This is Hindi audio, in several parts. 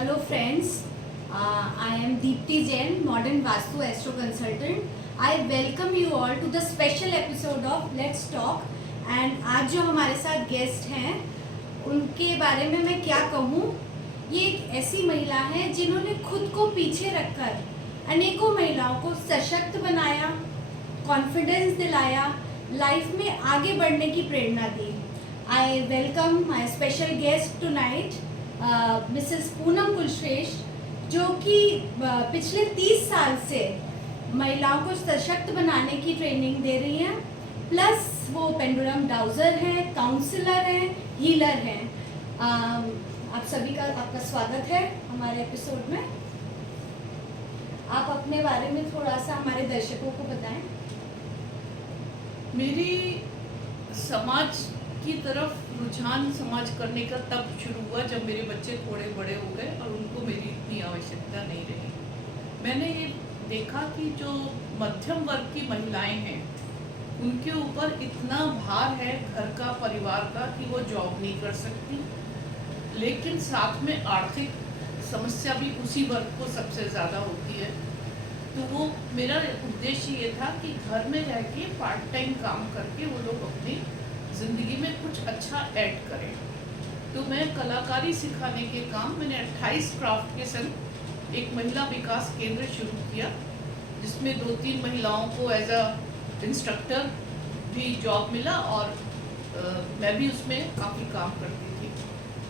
Hello friends, I am Deepti Jain, Modern Vastu Astro Consultant. I welcome you all to the special episode of Let's Talk. And आज जो हमारे साथ गेस्ट हैं उनके बारे में मैं क्या कहूँ, ये एक ऐसी महिला है जिन्होंने खुद को पीछे रखकर अनेकों महिलाओं को सशक्त बनाया, कॉन्फिडेंस दिलाया, लाइफ में आगे बढ़ने की प्रेरणा दी. I welcome my special guest tonight, Mrs Poonam Kulshreshtha, जो कि पिछले 30 साल से महिलाओं को सशक्त बनाने की ट्रेनिंग दे रही हैं. प्लस वो पेंडुलम डाउजर हैं, काउंसलर हैं, हीलर हैं. आप सभी का आपका स्वागत है हमारे एपिसोड में. आप अपने बारे में थोड़ा सा हमारे दर्शकों को बताएं. मेरी समाज की तरफ रुझान समाज करने का तब शुरू हुआ जब मेरे बच्चे थोड़े बड़े हो गए और उनको मेरी इतनी आवश्यकता नहीं रही. मैंने ये देखा कि जो मध्यम वर्ग की महिलाएं हैं उनके ऊपर इतना भार है घर का, परिवार का, कि वो जॉब नहीं कर सकती, लेकिन साथ में आर्थिक समस्या भी उसी वर्ग को सबसे ज़्यादा होती है. तो वो मेरा उद्देश्य ये था कि घर में रह के पार्ट टाइम काम करके वो लोग अपनी ज़िंदगी में कुछ अच्छा ऐड करें. तो मैं कलाकारी सिखाने के काम, मैंने 28 क्राफ्ट के संग एक महिला विकास केंद्र शुरू किया, जिसमें 2-3 महिलाओं को एज अ इंस्ट्रक्टर भी जॉब मिला और मैं भी उसमें काफ़ी काम करती थी.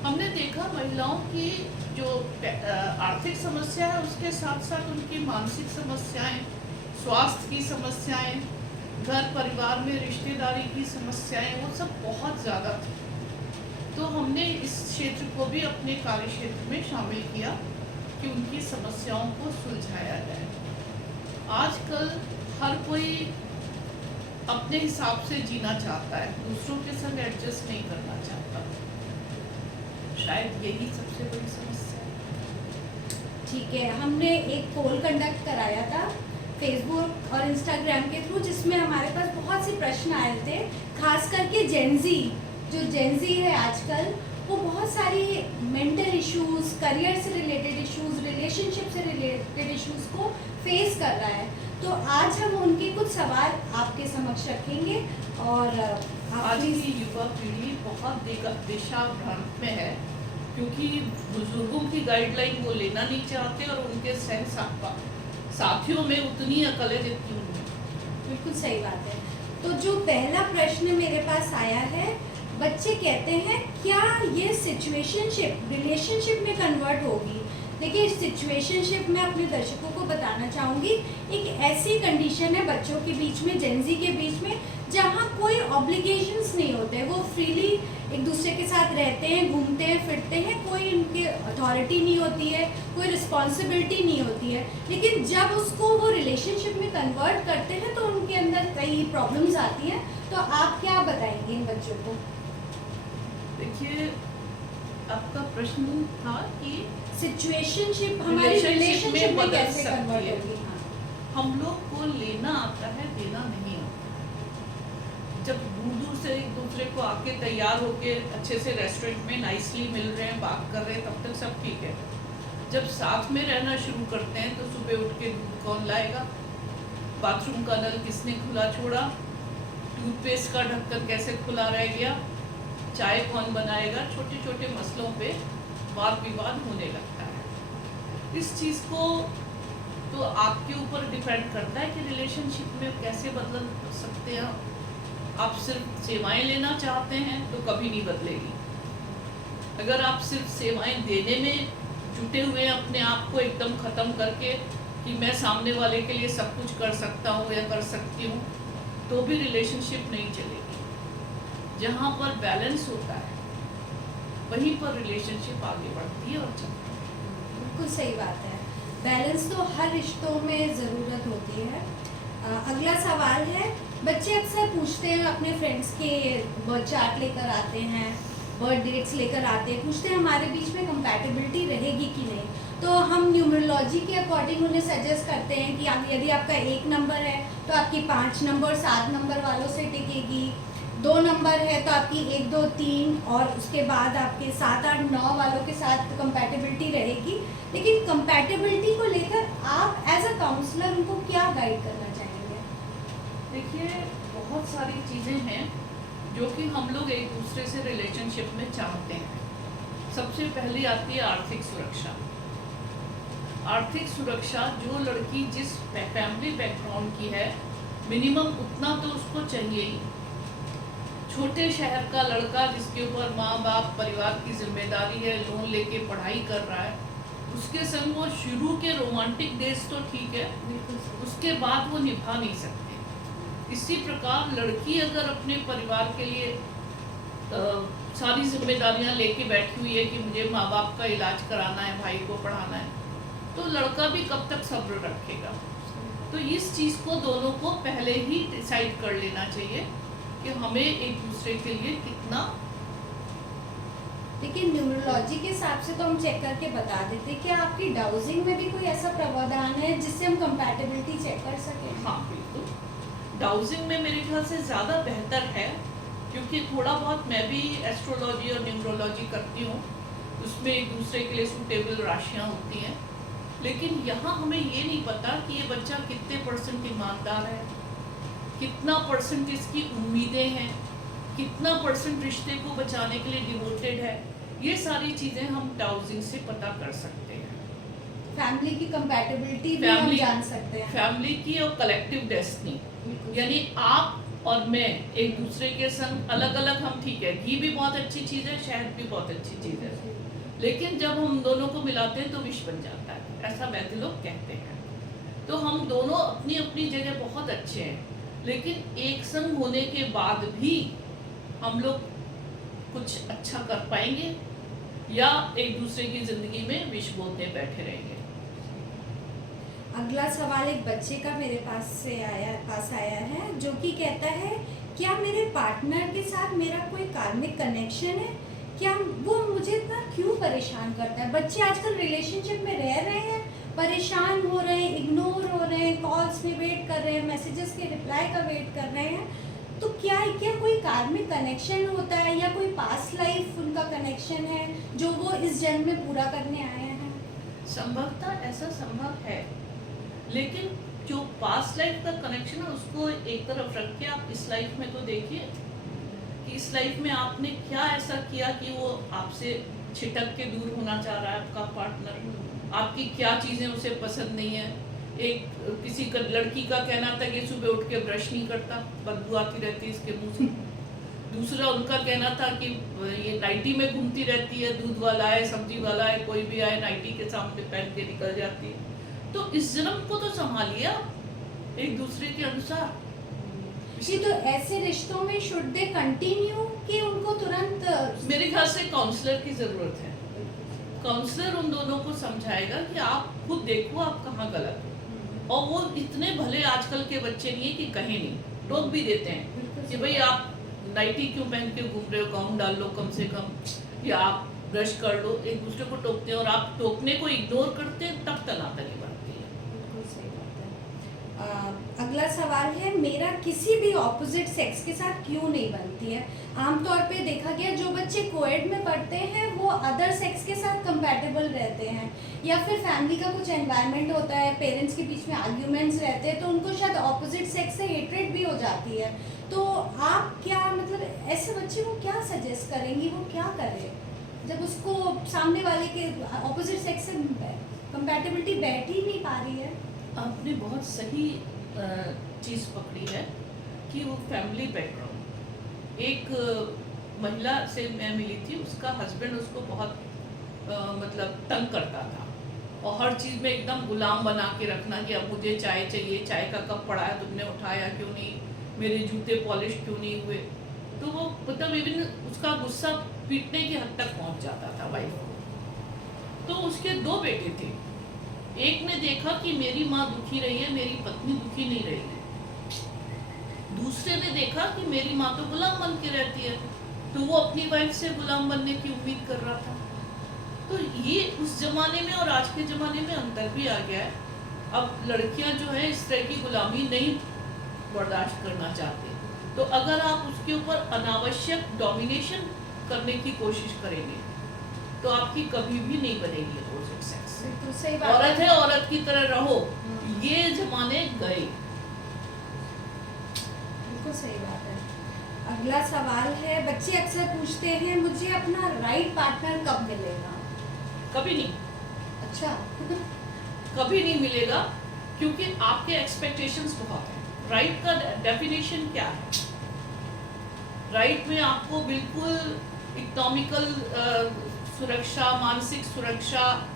हमने देखा महिलाओं की जो आर्थिक समस्या है उसके साथ साथ उनकी मानसिक समस्याएं, स्वास्थ्य की समस्याएं, घर परिवार में रिश्तेदारी की समस्याएं, वो सब बहुत ज़्यादा थी. तो हमने इस क्षेत्र को भी अपने कार्य क्षेत्र में शामिल किया कि उनकी समस्याओं को सुलझाया जाए. आजकल हर कोई अपने हिसाब से जीना चाहता है, दूसरों के संग एडजस्ट नहीं करना चाहता. शायद यही सबसे बड़ी समस्या है. ठीक है, हमने एक पोल कंडक्ट कराया था फेसबुक और इंस्टाग्राम के थ्रू, जिसमें हमारे पास बहुत से प्रश्न आए थे. खास करके जेनजी, जो जेनजी है आजकल, वो बहुत सारी मेंटल इश्यूज, करियर से रिलेटेड इश्यूज, रिलेशनशिप से रिलेटेड इश्यूज को फेस कर रहा है. तो आज हम उनके कुछ सवाल आपके समक्ष रखेंगे. और आज की युवा पीढ़ी बहुत दिशा भ्रांत में है, क्योंकि बुजुर्गों की गाइडलाइन वो लेना नहीं चाहते और उनके साथियों में उतनी अकल है जितनी उनमें. बिल्कुल सही बात है. तो जो पहला प्रश्न मेरे पास आया है, बच्चे कहते हैं क्या ये सिचुएशनशिप रिलेशनशिप में कन्वर्ट होगी. देखिए, सिचुएशनशिप में अपने दर्शकों को बताना चाहूँगी, एक ऐसी कंडीशन है बच्चों के बीच में, जेनजी के बीच में, जहाँ कोई ऑब्लिगेशंस नहीं होते. वो फ्रीली एक दूसरे के साथ रहते हैं, घूमते हैं, फिरते हैं, कोई उनकी अथॉरिटी नहीं होती है, कोई रिस्पॉन्सिबिलिटी नहीं होती है. लेकिन जब उसको वो रिलेशनशिप में कन्वर्ट करते हैं तो उनके अंदर कई प्रॉब्लम्स आती हैं. तो आप क्या बताएंगे इन बच्चों को? देखिए, आपका प्रश्न था कि सिचुएशनशिप हमारी रिलेशनशिप में कैसे कन्वर्ट होगी. हम लोग को लेना आता है, देना नहीं आता. जब दूर दूर से एक दूसरे को आके तैयार होके अच्छे से रेस्टोरेंट में नाइसली मिल रहे हैं, बात कर रहे हैं, तब तक सब ठीक है. जब साथ में रहना शुरू करते हैं तो सुबह उठ के दूध कौन लाएगा, बाथरूम का नल किसने खुला छोड़ा, टूथपेस्ट का ढक्कन कैसे खुला रह गया, चाय कौन बनाएगा, छोटे छोटे मसलों पे वाद विवाद होने लगता है. इस चीज़ को तो आपके ऊपर डिपेंड करता है कि रिलेशनशिप में कैसे बदल सकते हैं. आप सिर्फ सेवाएं लेना चाहते हैं तो कभी नहीं बदलेगी. अगर आप सिर्फ सेवाएं देने में जुटे हुए हैं, अपने आप को एकदम ख़त्म करके कि मैं सामने वाले के लिए सब कुछ कर सकता हूँ या कर सकती हूँ, तो भी रिलेशनशिप नहीं चलेगी. जहाँ पर बैलेंस होता है वहीं पर रिलेशनशिप आगे बढ़ती है और चलती है. बिल्कुल सही बात है. बैलेंस तो हर रिश्तों में ज़रूरत होती है. अगला सवाल है, बच्चे अक्सर पूछते हैं, अपने फ्रेंड्स के बर्थ चार्ट लेकर आते हैं, बर्थ डेट्स लेकर आते हैं, पूछते हैं हमारे बीच में कंपैटिबिलिटी रहेगी कि नहीं. तो हम न्यूमरोलॉजी के अकॉर्डिंग उन्हें सजेस्ट करते हैं कि यदि आपका 1 नंबर है तो आपकी 5 नंबर 7 नंबर वालों से टिकेगी, 2 नंबर है तो आपकी 1, 2, 3 और उसके बाद आपके 7, 8, 9 वालों के साथ कंपैटिबिलिटी रहेगी. लेकिन कंपैटिबिलिटी को लेकर आप एज अ काउंसलर उनको क्या गाइड करना चाहेंगे? देखिए, बहुत सारी चीज़ें हैं जो कि हम लोग एक दूसरे से रिलेशनशिप में चाहते हैं। सबसे पहली आती है आर्थिक सुरक्षा। आर्थिक सुरक्षा, जो लड़की जिस फैमिली बैकग्राउंड की है, मिनिमम उतना तो उसको चाहिए ही। छोटे शहर का लड़का जिसके ऊपर माँ बाप परिवार की जिम्मेदारी है, लोन लेके पढ़ाई कर रहा है, उसके संग वो शुरू के रोमांटिक डेज तो ठीक है, उसके बाद वो निभा नहीं सकते। इसी प्रकार लड़की अगर अपने परिवार के लिए सारी जिम्मेदारियां लेके बैठी हुई है कि मुझे माँ बाप का इलाज कराना है, भाई को पढ़ाना है, तो लड़का भी कब तक सब्र रखेगा। तो इस चीज़ को दोनों को पहले ही डिसाइड कर लेना चाहिए कि हमें एक दूसरे के लिए कितना। लेकिन न्यूमरोलॉजी के हिसाब से तो हम चेक करके बता देते कि आपकी डाउजिंग में भी कोई ऐसा प्रावधान है जिससे हम कंपैटिबिलिटी चेक कर सकें? हाँ बिल्कुल, डाउजिंग में मेरे ख्याल से ज़्यादा बेहतर है, क्योंकि थोड़ा बहुत मैं भी एस्ट्रोलॉजी और न्यूमरोलॉजी करती हूँ, उसमें एक दूसरे के लिए सूटेबल राशियाँ होती हैं। लेकिन यहाँ हमें ये नहीं पता कि ये बच्चा कितने % ईमानदार है, कितना % इसकी उम्मीदें हैं, कितना % रिश्ते को बचाने के लिए डिवोटेड है। ये सारी चीज़ें हम डाउजिंग से पता कर सकते हैं। फैमिली की कंपैटिबिलिटी भी हम जान सकते हैं। फैमिली की और कलेक्टिव डेस्टिनी, यानी आप और मैं एक दूसरे के संग अलग अलग हम, ठीक है, घी भी बहुत अच्छी चीज़ है, शहद भी बहुत अच्छी चीज़ है, लेकिन जब हम दोनों को मिलाते हैं तो विष बन जाता है, ऐसा वैद्य लोग कहते हैं। तो हम दोनों अपनी अपनी जगह बहुत अच्छे हैं, लेकिन एक संग होने के बाद भी हम लोग कुछ अच्छा कर पाएंगे या एक दूसरे की जिंदगी में विष बोलते बैठे रहेंगे। अगला सवाल एक बच्चे का मेरे पास आया है, जो कि कहता है, क्या मेरे पार्टनर के साथ मेरा कोई कार्मिक कनेक्शन है? क्या वो मुझे इतना क्यों परेशान करता है? बच्चे आजकल रिलेशनशिप में रह रहे हैं, परेशान हो रहे हैं, इग्नोर हो रहे हैं, कॉल्स में वेट कर रहे हैं, मैसेजेस के रिप्लाई का वेट कर रहे हैं। तो क्या कोई कार्मिक कनेक्शन होता है या कोई पास्ट लाइफ उनका कनेक्शन है जो वो इस जन्म में पूरा करने आए हैं? संभवतः ऐसा संभव है, लेकिन जो पास्ट लाइफ का कनेक्शन है उसको एक तरफ रख के आप इस लाइफ में तो देखिए कि इस लाइफ में आपने क्या ऐसा किया कि वो आपसे छिटक के दूर होना चाह रहा है आपका पार्टनर। आपकी क्या चीज़ें उसे पसंद नहीं है। एक किसी का लड़की का कहना था कि सुबह उठ के ब्रश नहीं करता, बदबू आती रहती है इसके मुंह से। दूसरा उनका कहना था कि ये नाइटी में घूमती रहती है, दूध वाला है, सब्जी वाला है, कोई भी आए नाइटी के सामने पहन के निकल जाती है। तो इस जन्म को तो संभालिए आप एक दूसरे के अनुसार। जी, तो ऐसे रिश्तों में शुड दे कंटिन्यू कि उनको तुरंत? मेरे ख्याल से काउंसलर की जरूरत है। काउंसलर उन दोनों को समझाएगा कि आप खुद देखो आप कहाँ गलत हो। और वो इतने भले आजकल के बच्चे नहीं है कि कहीं नहीं, टोक भी देते हैं कि भाई आप नाइटी क्यों पहन के घूम रहे हो, गाउन डाल लो कम से कम, या आप ब्रश कर लो। एक दूसरे को टोकते हैं और आप टोकने को इग्नोर करते हैं, तब तनातनी बढ़ती है। बिल्कुल सही बात है। अगला सवाल है, मेरा किसी भी ऑपोजिट सेक्स के साथ क्यों नहीं बनती है? आमतौर पे देखा गया जो बच्चे कोएड में पढ़ते हैं वो अदर सेक्स के साथ कंपैटिबल रहते हैं, या फिर फैमिली का कुछ एनवायरनमेंट होता है, पेरेंट्स के बीच में आर्ग्यूमेंट्स रहते हैं, तो उनको शायद ऑपोजिट सेक्स से हेट्रेड भी हो जाती है। तो आप क्या मतलब ऐसे बच्चे को क्या सजेस्ट करेंगी, वो क्या करे जब उसको सामने वाले के ऑपोजिट सेक्स से कंपैटिबिलिटी बैठ ही नहीं पा रही है? आपने बहुत सही चीज़ पकड़ी है कि वो फैमिली बैकग्राउंड। एक महिला से मैं मिली थी, उसका हस्बैंड उसको बहुत मतलब तंग करता था और हर चीज़ में एकदम गुलाम बना के रखना कि अब मुझे चाय चाहिए, चाय का कप पड़ा है तुमने उठाया क्यों नहीं, मेरे जूते पॉलिश क्यों नहीं हुए। तो वो मतलब इवन उसका गुस्सा पीटने की हद तक पहुंच जाता था वाइफ को। तो उसके 2 बेटे थे, एक ने देखा कि मेरी माँ दुखी रही है, मेरी पत्नी दुखी नहीं रही है। दूसरे ने देखा कि मेरी माँ तो गुलाम बन के रहती है, तो वो अपनी वाइफ से गुलाम बनने की उम्मीद कर रहा था। तो ये उस जमाने में और आज के ज़माने में अंतर भी आ गया है। अब लड़कियां जो है इस तरह की गुलामी नहीं बर्दाश्त करना चाहती। तो अगर आप उसके ऊपर अनावश्यक डोमिनेशन करने की कोशिश करेंगे तो आपकी कभी भी नहीं बनेगी अपोजिट सेक्स। सही बात औरत है औरत की तरह रहो, ये जमाने गए। बिल्कुल सही बात है। अगला सवाल है, बच्चे अक्सर पूछते हैं मुझे अपना राइट पार्टनर कब मिलेगा? कभी नहीं, अच्छा कभी नहीं मिलेगा, क्योंकि आपके एक्सपेक्टेशंस बहुत हैं। राइट का डेफिनेशन क्या है? राइट में आपको बिल्कुल इकोनॉमिकल सुरक्षा, मानसिक सुरक्षा,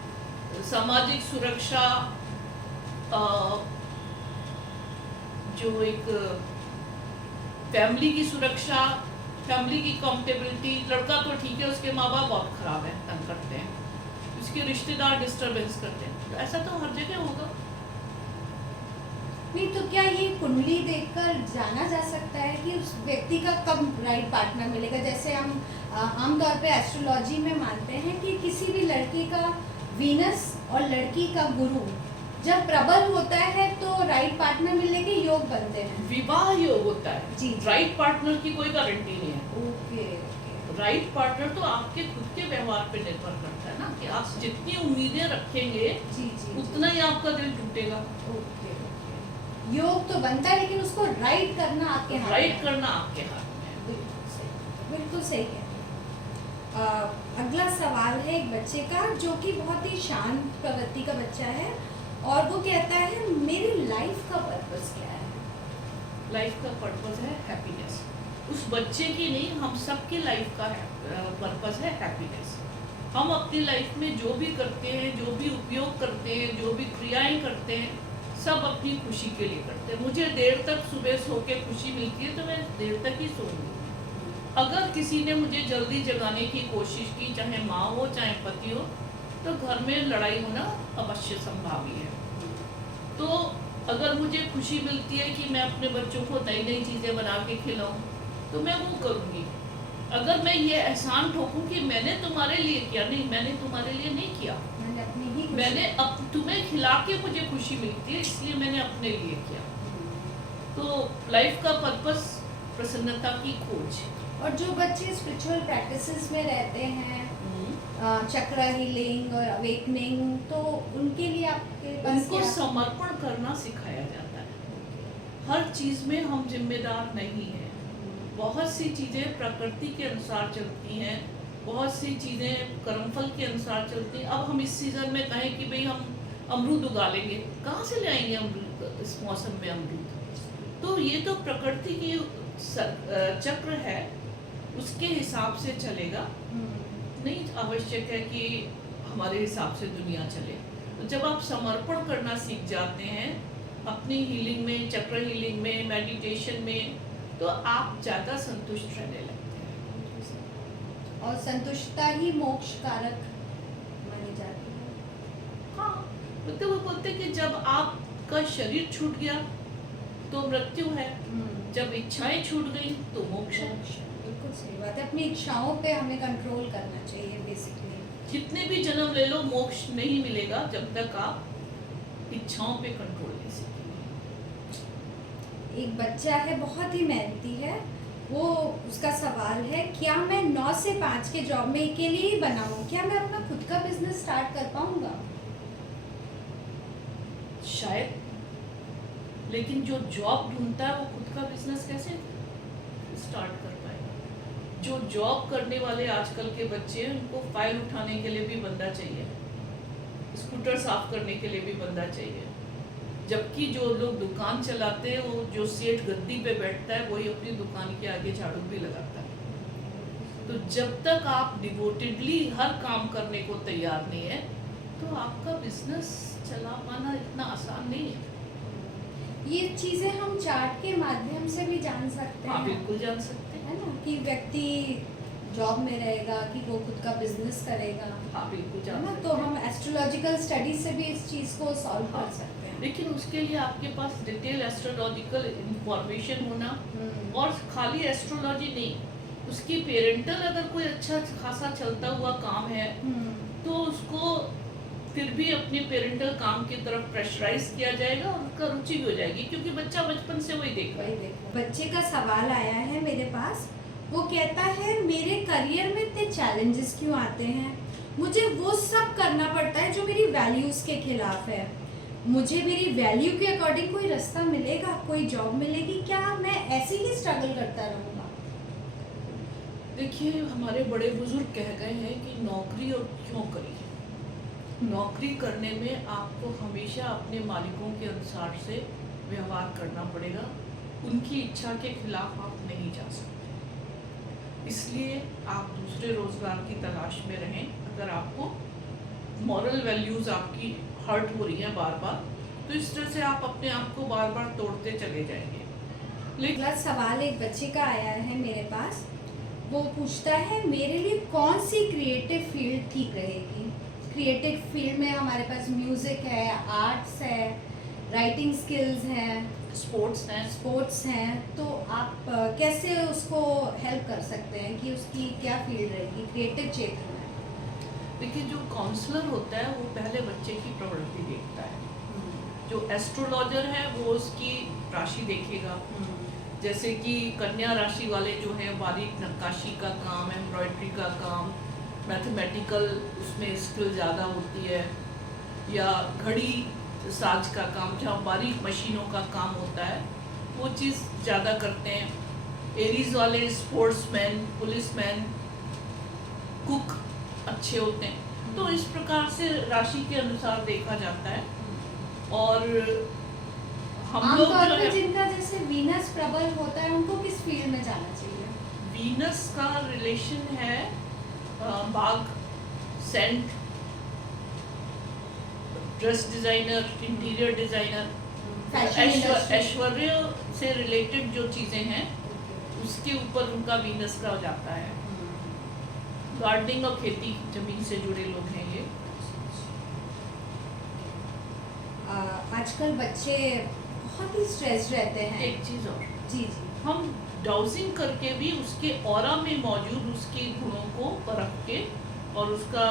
सामाजिक सुरक्षा, जो एक फैमिली की सुरक्षा, फैमिली की कंफर्टेबिलिटी। लड़का तो ठीक है, उसके माँ बाप बहुत खराब है, तंग करते हैं, उसके रिश्तेदार डिस्टर्बेंस करते हैं, तो ऐसा तो हर जगह होगा। नहीं तो क्या ये कुंडली देखकर जाना जा सकता है कि उस व्यक्ति का कब राइट पार्टनर मिलेगा? जैसे हम आमतौर पे एस्ट्रोलॉजी में मानते हैं कि किसी भी लड़के का वीनस और लड़की का गुरु जब प्रबल होता है तो राइट पार्टनर मिलने के योग बनते हैं। विवाह योग होता है जी। राइट पार्टनर की कोई गारंटी नहीं है। ओके राइट पार्टनर तो आपके खुद के व्यवहार पे निर्भर करता है ना, कि आप जितनी उम्मीदें रखेंगे जी जी उतना ही आपका दिल टूटेगा। ओके योग तो बनता है लेकिन उसको राइट करना आपके हाथ में राइट है। करना आपके हाथ में है। बिल्कुल सही कह रहे हैं। अगला सवाल है एक बच्चे का जो कि बहुत ही शांत प्रवृत्ति का बच्चा है और वो कहता है मेरी लाइफ का पर्पस क्या है? लाइफ का पर्पस है हैप्पीनेस। उस बच्चे की नहीं, हम सबकी लाइफ का पर्पस है हैप्पीनेस। हम अपनी लाइफ में जो भी करते हैं, जो भी उपयोग करते हैं, जो भी क्रियाएं करते हैं, सब अपनी खुशी के लिए करते हैं। मुझे देर तक सुबह सो के खुशी मिलती है तो मैं देर तक ही सोऊंगी। अगर किसी ने मुझे जल्दी जगाने की कोशिश की, चाहे माँ हो चाहे पति हो, तो घर में लड़ाई होना अवश्य संभावी है। तो अगर मुझे खुशी मिलती है कि मैं अपने बच्चों को नई नई चीज़ें बना के खिलाऊं, तो मैं वो करूँगी। अगर मैं ये एहसान ठोकूं कि मैंने तुम्हारे लिए किया, नहीं, मैंने तुम्हारे लिए नहीं किया, मैंने अपनी ही खुशी- मैंने अब तुम्हें खिला के मुझे खुशी मिलती है, इसलिए मैंने अपने लिए किया। तो लाइफ का पर्पस प्रसन्नता की खोज। और जो बच्चे स्पिरिचुअल प्रैक्टिसेस में रहते हैं, चक्र हीलिंग और अवेकनिंग, तो उनके लिए आपके पास उनको क्या- समर्पण करना सिखाया जाता है। हर चीज़ में हम जिम्मेदार नहीं हैं। बहुत सी चीज़ें प्रकृति के अनुसार चलती हैं, बहुत सी चीज़ें कर्मफल के अनुसार चलती हैं। अब हम इस सीज़न में कहें कि भाई हम अमरूद उगा लेंगे, कहाँ से ले आएंगे अमरूद इस मौसम में अमरूद? तो ये तो प्रकृति की चक्र है, उसके हिसाब से चलेगा। नहीं आवश्यक है कि हमारे हिसाब से दुनिया चले। तो जब आप समर्पण करना सीख जाते हैं अपनी हीलिंग में, चक्र हीलिंग में, मेडिटेशन में, तो आप ज़्यादा संतुष्ट रहने लगते हैं। और संतुष्टता ही मोक्ष कारक मानी जाती है। हाँ, मतलब वो बोलते हैं कि जब आपका शरीर छूट गया तो मृत्यु है, जब इच्छाएं छूट गई तो मोक्ष है। बिल्कुल सही बात है। अपनी इच्छाओं पे हमें कंट्रोल करना चाहिए बेसिकली। जितने भी जन्म ले लो, मोक्ष नहीं मिलेगा जब तक आप इच्छाओं पे कंट्रोल नहीं सीखेंगे। एक बच्चा है, बहुत ही मेहनती है, वो उसका सवाल है क्या मैं 9 से 5 के जॉब में के लिए ही बना हूँ, क्या मैं अपना खुद का बिजनेस स्टार्ट कर पाऊंगा? शायद, लेकिन जो जॉब ढूंढता है वो खुद का बिजनेस कैसे स्टार्ट कर पाएगा? जो जॉब करने वाले आजकल के बच्चे हैं, उनको फाइल उठाने के लिए भी बंदा चाहिए, स्कूटर साफ करने के लिए भी बंदा चाहिए। जबकि जो लोग दुकान चलाते हैं, वो जो सेठ गद्दी पे बैठता है, वही अपनी दुकान के आगे झाड़ू भी लगाता है। तो जब तक आप डिवोटेडली हर काम करने को तैयार नहीं है, तो आपका बिजनेस चला पाना इतना आसान नहीं है। ये चीजें हम चार्ट के माध्यम से भी जान सकते हाँ, हैं, बिल्कुल जान सकते हैं। है ना, कि व्यक्ति जॉब में रहेगा कि वो खुद का बिजनेस करेगा, हाँ, बिल्कुल है जान ना। सकते तो हैं। हम एस्ट्रोलॉजिकल स्टडी से भी इस चीज को सॉल्व हाँ, कर सकते हैं। लेकिन उसके लिए आपके पास डिटेल एस्ट्रोलॉजिकल इंफॉर्मेशन होना, हम्म, और खाली एस्ट्रोलॉजी नहीं, उसकी पेरेंटल अगर कोई अच्छा खासा चलता हुआ काम है, तो उसको फिर भी अपने पेरेंटल काम की तरफ प्रेशराइज किया जाएगा और उसका रुचि भी हो जाएगी, क्योंकि बच्चा बचपन से वही देख रहा है। वही देखो। बच्चे का सवाल आया है मेरे पास, वो कहता है मेरे करियर में इतने चैलेंजेस क्यों आते हैं, मुझे वो सब करना पड़ता है जो मेरी वैल्यूज के खिलाफ है। मुझे मेरी वैल्यू के अकॉर्डिंग कोई रास्ता मिलेगा, कोई जॉब मिलेगी क्या, मैं ऐसे ही स्ट्रगल करता रहूँगा? देखिए, हमारे बड़े बुजुर्ग कह गए हैं कि नौकरी और क्यों करिए। नौकरी करने में आपको हमेशा अपने मालिकों के अनुसार से व्यवहार करना पड़ेगा, उनकी इच्छा के खिलाफ आप नहीं जा सकते। इसलिए आप दूसरे रोजगार की तलाश में रहें। अगर आपको मॉरल वैल्यूज़ आपकी हर्ट हो रही हैं बार बार, तो इस तरह से आप अपने आप को बार बार तोड़ते चले जाएंगे। लेकिन अगला सवाल एक बच्चे का आया है मेरे पास। वो पूछता है मेरे लिए कौन सी क्रिएटिव फील्ड ठीक रहेगी। क्रिएटिव फील्ड में हमारे पास म्यूज़िक है, आर्ट्स है, राइटिंग स्किल्स हैं, स्पोर्ट्स हैं, तो आप कैसे उसको हेल्प कर सकते हैं कि उसकी क्या फील्ड रहेगी क्रिएटिव क्षेत्र में? देखिए, जो काउंसलर होता है वो पहले बच्चे की प्रवृत्ति देखता है। जो एस्ट्रोलॉजर है वो उसकी राशि देखेगा। जैसे कि कन्या राशि वाले जो हैं, बारीक नक्काशी का काम, एम्ब्रॉयडरी का काम, मैथमेटिकल उसमें स्किल ज़्यादा होती है, या घड़ी साज का काम जहाँ बारीक मशीनों का काम होता है, वो चीज़ ज़्यादा करते हैं। एरीज वाले स्पोर्ट्समैन, पुलिसमैन, कुक अच्छे होते हैं। तो इस प्रकार से राशि के अनुसार देखा जाता है। और हम लोग आमतौर जो पर है, जिनका जैसे वीनस प्रबल होता है उनको किस फील्ड में जाना चाहिए? वीनस का रिलेशन है bag, scent, dress designer, interior designer, fashion industry. ऐश्वर्य से रिलेटेड जो चीज़ें हैं उसके ऊपर उनका वीनस का हो जाता है। गार्डनिंग और खेती जमीन से जुड़े लोग हैं ये। आजकल बच्चे बहुत ही स्ट्रेस रहते हैं। एक चीज़ और, जी जी। हम डाउजिंग करके भी उसके ऑरा में मौजूद उसके गुणों को परख के और उसका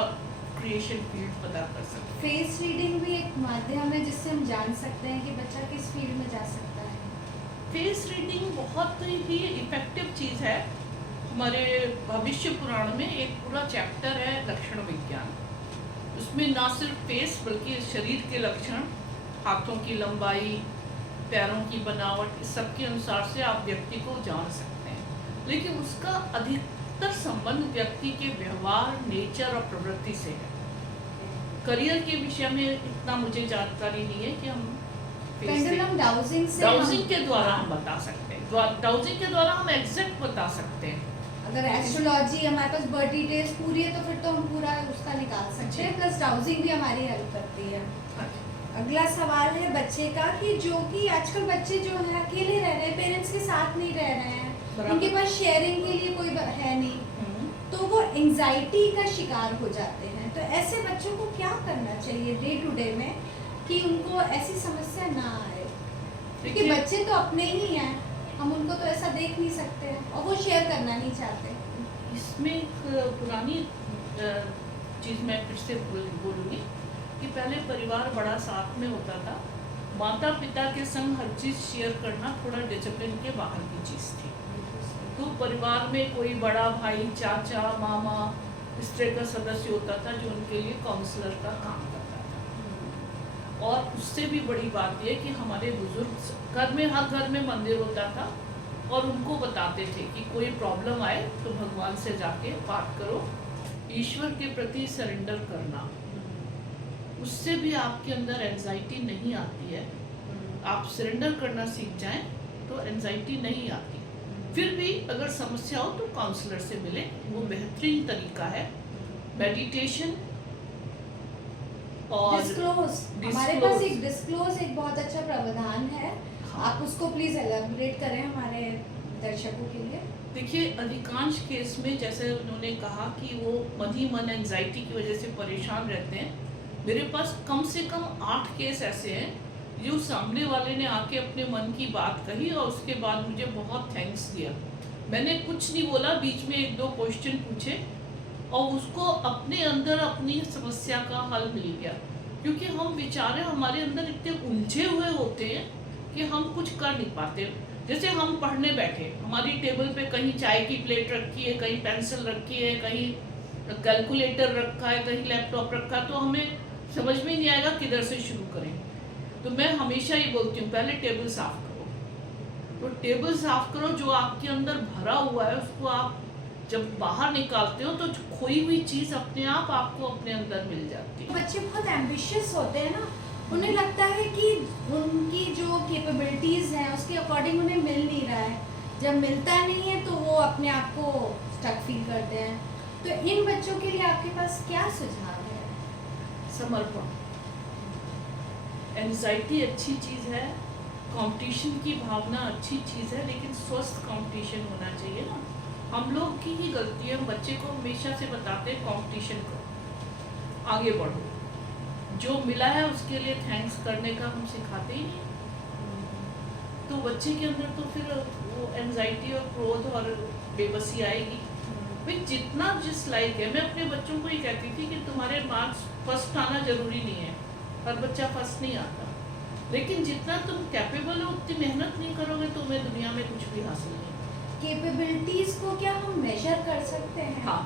क्रिएशन फील्ड पता कर सकते हैं। फेस रीडिंग भी एक माध्यम है जिससे हम जान सकते हैं कि बच्चा किस फील्ड में जा सकता है। फेस रीडिंग बहुत ही इफेक्टिव चीज़ है। हमारे भविष्य पुराण में एक पूरा चैप्टर है लक्षण विज्ञान। उसमें ना सिर्फ फेस बल्कि शरीर के लक्षण, हाथों की लंबाई, पैरों की बनावट, इस सब के अनुसार से आप व्यक्ति को जान सकते हैं। लेकिन उसका अधिकतर संबंध व्यक्ति के व्यवहार, नेचर और प्रवृत्ति से है। करियर के विषय में इतना मुझे जानकारी नहीं है कि हम पेंडुलम डाउजिंग से डाउजिंग के द्वारा हम बता सकते हैं। डाउजिंग के द्वारा हम एग्जैक्ट बता सकते हैं। अगर एस्ट्रोलॉजी हमारे पास बर्थ डिटेल्स पूरी है तो फिर तो हम पूरा उसका निकाल सकते हैं, प्लस डाउजिंग भी हमारी हेल्प करती है। अगला सवाल है बच्चे का कि जो कि आजकल बच्चे जो है अकेले रह रहे हैं, पेरेंट्स के साथ नहीं रह रहे हैं, उनके पास शेयरिंग के लिए कोई है नहीं, तो वो एंजाइटी का शिकार हो जाते हैं। तो ऐसे बच्चों को क्या करना चाहिए डे टू डे में कि उनको ऐसी समस्या ना आए? क्योंकि बच्चे तो अपने ही हैं, हम उनको तो ऐसा देख नहीं सकते और वो शेयर करना नहीं चाहते। इसमें एक पुरानी चीज़ मैं फिर से बोलूँगी कि पहले परिवार बड़ा साथ में होता था। माता पिता के संग हर चीज़ शेयर करना थोड़ा डिसिप्लिन के बाहर की चीज़ थी। तो परिवार में कोई बड़ा भाई, चाचा, मामा, इस तरह का सदस्य होता था जो उनके लिए काउंसलर का काम करता था। और उससे भी बड़ी बात यह कि हमारे बुजुर्ग घर में, हर घर में मंदिर होता था और उनको बताते थे कि कोई प्रॉब्लम आए तो भगवान से जाके बात करो, ईश्वर के प्रति सरेंडर करना, उससे भी आपके अंदर एंजाइटी नहीं आती है। आप सरेंडर करना सीख जाएं तो एंजाइटी नहीं आती। फिर भी अगर समस्या हो तो काउंसलर से मिले, वो बेहतरीन तरीका है। मेडिटेशन और हमारे पास एक डिस्क्लोज एक बहुत अच्छा प्रावधान है। हाँ। आप उसको प्लीज एलैबोरेट करें हमारे दर्शकों के लिए। देखिए, अधिकांश केस में जैसे उन्होंने कहा कि वो मन एंजाइटी की वजह से परेशान रहते हैं। मेरे पास कम से कम 8 केस ऐसे हैं जो सामने वाले ने आके अपने मन की बात कही और उसके बाद मुझे बहुत थैंक्स दिया। मैंने कुछ नहीं बोला, बीच में 1-2 क्वेश्चन पूछे और उसको अपने अंदर अपनी समस्या का हल मिल गया। क्योंकि हम बेचारे हमारे अंदर इतने उलझे हुए होते हैं कि हम कुछ कर नहीं पाते। जैसे हम पढ़ने बैठे, हमारी टेबल पे कहीं चाय की प्लेट रखी है, कहीं पेंसिल रखी है, कहीं कैलकुलेटर रखा है, कहीं लैपटॉप रखा है, तो हमें समझ में नहीं आएगा किधर से शुरू करें। तो मैं हमेशा ये बोलती हूँ, पहले टेबल साफ करो। तो टेबल साफ करो, जो आपके अंदर भरा हुआ है उसको आप जब बाहर निकालते हो तो खोई हुई चीज अपने आप आपको अपने अंदर मिल जाती है। बच्चे बहुत एम्बिशियस होते हैं ना, उन्हें लगता है कि उनकी जो कैपेबिलिटीज हैं उसके अकॉर्डिंग उन्हें मिल नहीं रहा है। जब मिलता नहीं है तो वो अपने आप को स्टक फील करते हैं। तो इन बच्चों के लिए आपके पास क्या सुझाव है? समर्पण। एंजाइटी अच्छी चीज है, कंपटीशन की भावना अच्छी चीज है, लेकिन स्वस्थ कंपटीशन होना चाहिए ना। हम लोग की ही गलती है, हम बच्चे को हमेशा से बताते हैं कंपटीशन करो, आगे बढ़ो, जो मिला है उसके लिए थैंक्स करने का हम सिखाते ही नहीं। तो बच्चे के अंदर तो फिर वो एंजाइटी और क्रोध और बेबसी आएगी। भाई जितना जिस लायक है, मैं अपने बच्चों को ये कहती थी कि तुम्हारे मार्क्स फर्स्ट आना जरूरी नहीं है, हर बच्चा फर्स्ट नहीं आता, लेकिन जितना तुम कैपेबल हो उतनी मेहनत नहीं करोगे तो तुम्हें दुनिया में कुछ भी हासिल नहीं। कैपेबिलिटीज को क्या हम मेजर कर सकते हैं? हाँ,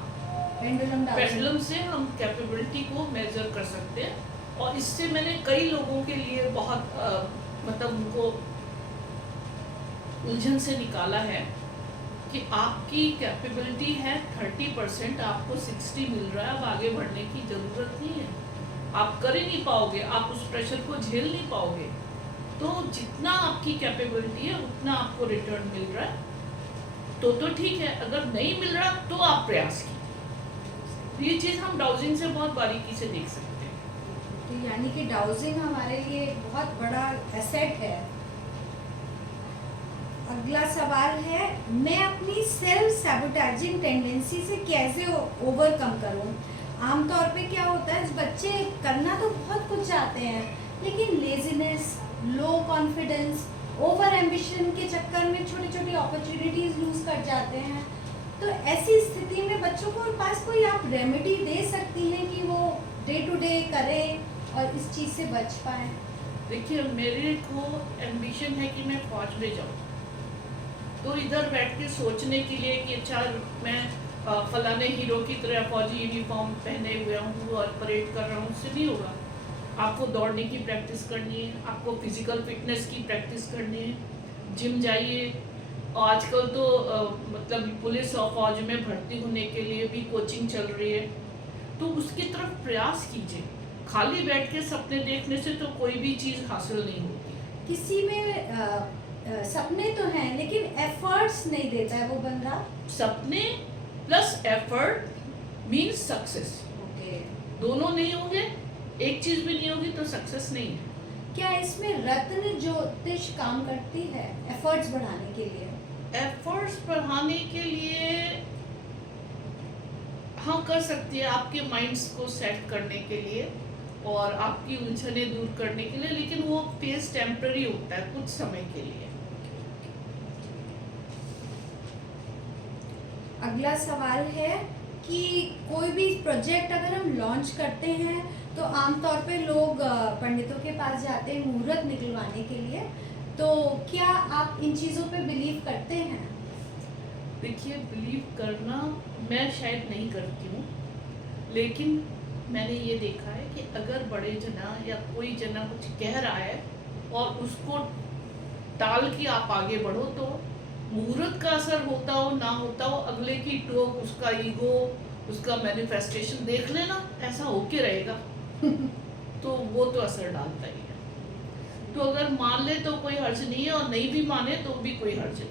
पेंडुलम से हम कैपेबिलिटी को मेजर कर सकते हैं। और इससे मैंने कई लोगों के लिए बहुत मतलब उनको उलझन से निकाला है कि आपकी कैपेबिलिटी है 30%, आपको 60 मिल रहा है, अब आगे बढ़ने की जरूरत नहीं है, आप कर ही नहीं पाओगे, आप उस प्रेशर को झेल नहीं पाओगे। तो जितना आपकी कैपेबिलिटी है उतना आपको रिटर्न मिल रहा है तो ठीक है, अगर नहीं मिल रहा तो आप प्रयास कीजिए। ये चीज हम डाउजिंग से बहुत बारीकी से देख सकते हैं। तो यानी कि डाउजिंग हमारे लिए एक बहुत बड़ा एसेट है। अगला सवाल है, मैं अपनी सेल्फ सैबोटेजिंग टेंडेंसी से कैसे ओवरकम करूं? आमतौर पे क्या होता है, बच्चे करना तो बहुत कुछ चाहते हैं, लेकिन laziness, low confidence, over ambition के चक्कर में छोटी छोटी अपॉर्चुनिटीज लूज कर जाते हैं। तो ऐसी स्थिति में बच्चों को पास कोई आप रेमेडी दे सकती हैं कि वो डे टू डे करें और इस चीज़ से बच पाए? देखिए, मेरे को एम्बिशन है कि मैं फौज में जाऊँ, तो इधर बैठ के सोचने के लिए कि अच्छा मैं फलाने हीरो की तरह फौजी यूनिफॉर्म पहने हुए हूँ और परेड कर रहा हूँ, उससे नहीं होगा। आपको दौड़ने की प्रैक्टिस करनी है, आपको फिजिकल फिटनेस की प्रैक्टिस करनी है, जिम जाइए। और आजकल तो मतलब पुलिस और फौज में भर्ती होने के लिए भी कोचिंग चल रही है, तो उसकी तरफ प्रयास कीजिए। खाली बैठ के सपने देखने से तो कोई भी चीज़ हासिल नहीं होती। किसी में सपने तो हैं लेकिन एफर्ट्स नहीं देता है वो बंदा। सपने plus effort means success. Okay, दोनों नहीं होंगे, एक चीज भी नहीं होगी तो सक्सेस नहीं है। क्या इसमें रत्न ज्योतिष काम करती है एफर्ट्स बढ़ाने के लिए? एफर्ट्स बढ़ाने के लिए हाँ कर सकती है, आपके माइंड्स को सेट करने के लिए और आपकी उलझने दूर करने के लिए, लेकिन वो फेज टेम्पररी होता है, कुछ समय के लिए। अगला सवाल है कि कोई भी प्रोजेक्ट अगर हम लॉन्च करते हैं तो आमतौर पे लोग पंडितों के पास जाते हैं मुहूर्त निकलवाने के लिए, तो क्या आप इन चीज़ों पे बिलीव करते हैं? देखिए, बिलीव करना मैं शायद नहीं करती हूँ, लेकिन मैंने ये देखा है कि अगर बड़े जना या कोई जना कुछ कह रहा है और उसको टाल के आप आगे बढ़ो तो मुहूर्त का असर होता हो ना होता हो, अगले की टोक, उसका ईगो, उसका मैनिफेस्टेशन देख लेना, ऐसा होके रहेगा तो वो तो असर डालता ही है। तो अगर मान ले तो कोई हर्ज नहीं है और नहीं भी माने तो भी कोई हर्ज नहीं।